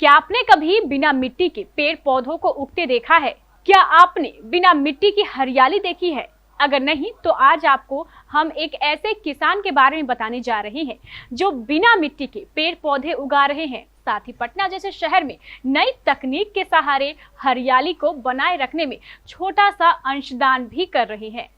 क्या आपने कभी बिना मिट्टी के पेड़ पौधों को उगते देखा है? क्या आपने बिना मिट्टी की हरियाली देखी है? अगर नहीं तो आज आपको हम एक ऐसे किसान के बारे में बताने जा रहे हैं जो बिना मिट्टी के पेड़ पौधे उगा रहे हैं, साथ ही पटना जैसे शहर में नई तकनीक के सहारे हरियाली को बनाए रखने में छोटा सा अंशदान भी कर रहे हैं।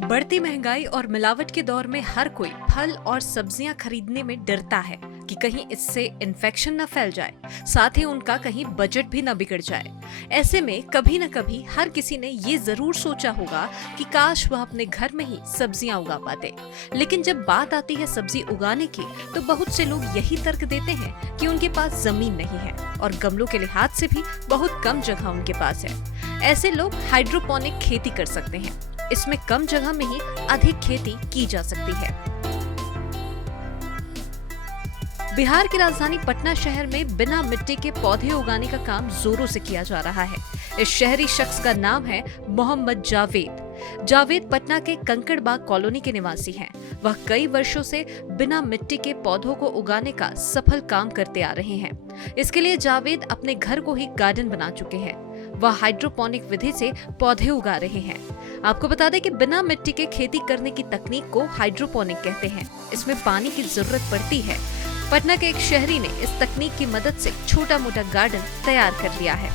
बढ़ती महंगाई और मिलावट के दौर में हर कोई फल और सब्जियां खरीदने में डरता है कि कहीं इससे इन्फेक्शन न फैल जाए, साथ ही उनका कहीं बजट भी न बिगड़ जाए। ऐसे में कभी न कभी हर किसी ने ये जरूर सोचा होगा कि काश वह अपने घर में ही सब्जियां उगा पाते। लेकिन जब बात आती है सब्जी उगाने की, तो बहुत से लोग यही तर्क देते हैं कि उनके पास जमीन नहीं है और गमलों के लिहाज से भी बहुत कम जगह उनके पास है। ऐसे लोग हाइड्रोपोनिक खेती कर सकते हैं। इसमें कम जगह में ही अधिक खेती की जा सकती है। बिहार की राजधानी पटना शहर में बिना मिट्टी के पौधे उगाने का काम जोरों से किया जा रहा है। इस शहरी शख्स का नाम है मोहम्मद जावेद। जावेद पटना के कंकड़बाग कॉलोनी के निवासी हैं। वह कई वर्षों से बिना मिट्टी के पौधों को उगाने का सफल काम करते आ रहे हैं। इसके लिए जावेद अपने घर को ही गार्डन बना चुके हैं। वह हाइड्रोपोनिक विधि से पौधे उगा रहे हैं। आपको बता दें कि बिना मिट्टी के खेती करने की तकनीक को हाइड्रोपोनिक कहते हैं। इसमें पानी की जरूरत पड़ती है। पटना के एक शहरी ने इस तकनीक की मदद से छोटा मोटा गार्डन तैयार कर लिया है।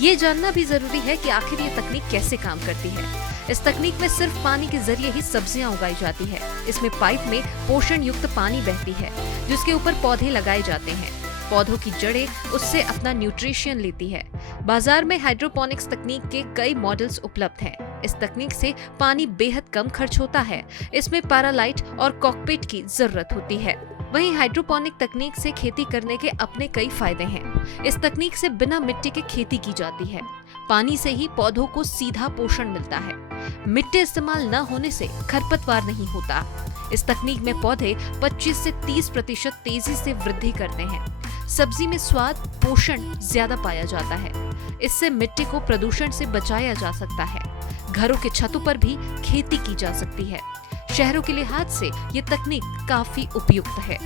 ये जानना भी जरूरी है कि आखिर ये तकनीक कैसे काम करती है। इस तकनीक में सिर्फ पानी के जरिए ही सब्जियां उगाई जाती है। इसमें पाइप में पोषण युक्त पानी बहती है, जिसके ऊपर पौधे लगाए जाते हैं। पौधों की जड़ें उससे अपना न्यूट्रिशन लेती है। बाजार में हाइड्रोपोनिक्स तकनीक के कई मॉडल्स उपलब्ध हैं। इस तकनीक से पानी बेहद कम खर्च होता है। इसमें पैरालाइट और कॉकपिट की जरूरत होती है। वहीं हाइड्रोपोनिक तकनीक से खेती करने के अपने कई फायदे हैं। इस तकनीक से बिना मिट्टी के खेती की जाती है। पानी से ही पौधों को सीधा पोषण मिलता है। मिट्टी इस्तेमाल न होने से खरपतवार नहीं होता। इस तकनीक में पौधे 25 से 30% तेजी से वृद्धि करते हैं। सब्जी में स्वाद, पोषण ज्यादा पाया जाता है। इससे मिट्टी को प्रदूषण से बचाया जा सकता है। घरों के छतों पर भी खेती की जा सकती है। शहरों के लिहाज से ये तकनीक काफी उपयुक्त है।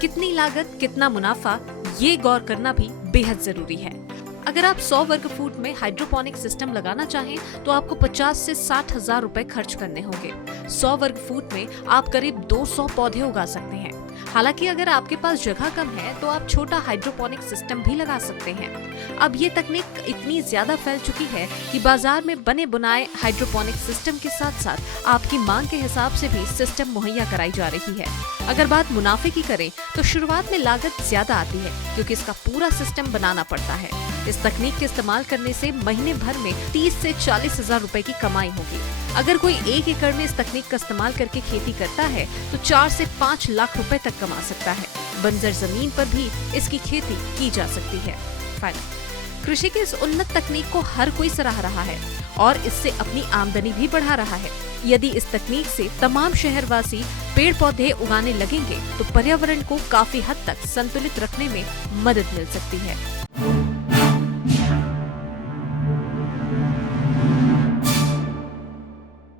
कितनी लागत, कितना मुनाफा, ये गौर करना भी बेहद जरूरी है। अगर आप 100 वर्ग फुट में हाइड्रोपोनिक सिस्टम लगाना चाहें तो आपको 50 से 60 हजार रुपए खर्च करने होंगे। 100 वर्ग फुट में आप करीब 200 पौधे उगा सकते हैं। हालांकि अगर आपके पास जगह कम है तो आप छोटा हाइड्रोपोनिक सिस्टम भी लगा सकते हैं। अब ये तकनीक इतनी ज्यादा फैल चुकी है कि बाजार में बने बुनाए हाइड्रोपोनिक सिस्टम के साथ साथ आपकी मांग के हिसाब से भी सिस्टम मुहैया कराई जा रही है। अगर बात मुनाफे की करें तो शुरुआत में लागत ज्यादा आती है, क्योंकि इसका पूरा सिस्टम बनाना पड़ता है। इस तकनीक के इस्तेमाल करने से महीने भर में 30 से 40 हजार रुपए की कमाई होगी। अगर कोई 1 एकड़ में इस तकनीक का इस्तेमाल करके खेती करता है तो 4 से 5 लाख रुपए तक कमा सकता है। बंजर जमीन पर भी इसकी खेती की जा सकती है। कृषि की इस उन्नत तकनीक को हर कोई सराह रहा है और इससे अपनी आमदनी भी बढ़ा रहा है। यदि इस तकनीक से तमाम शहरवासी पेड़ पौधे उगाने लगेंगे तो पर्यावरण को काफी हद तक संतुलित रखने में मदद मिल सकती है।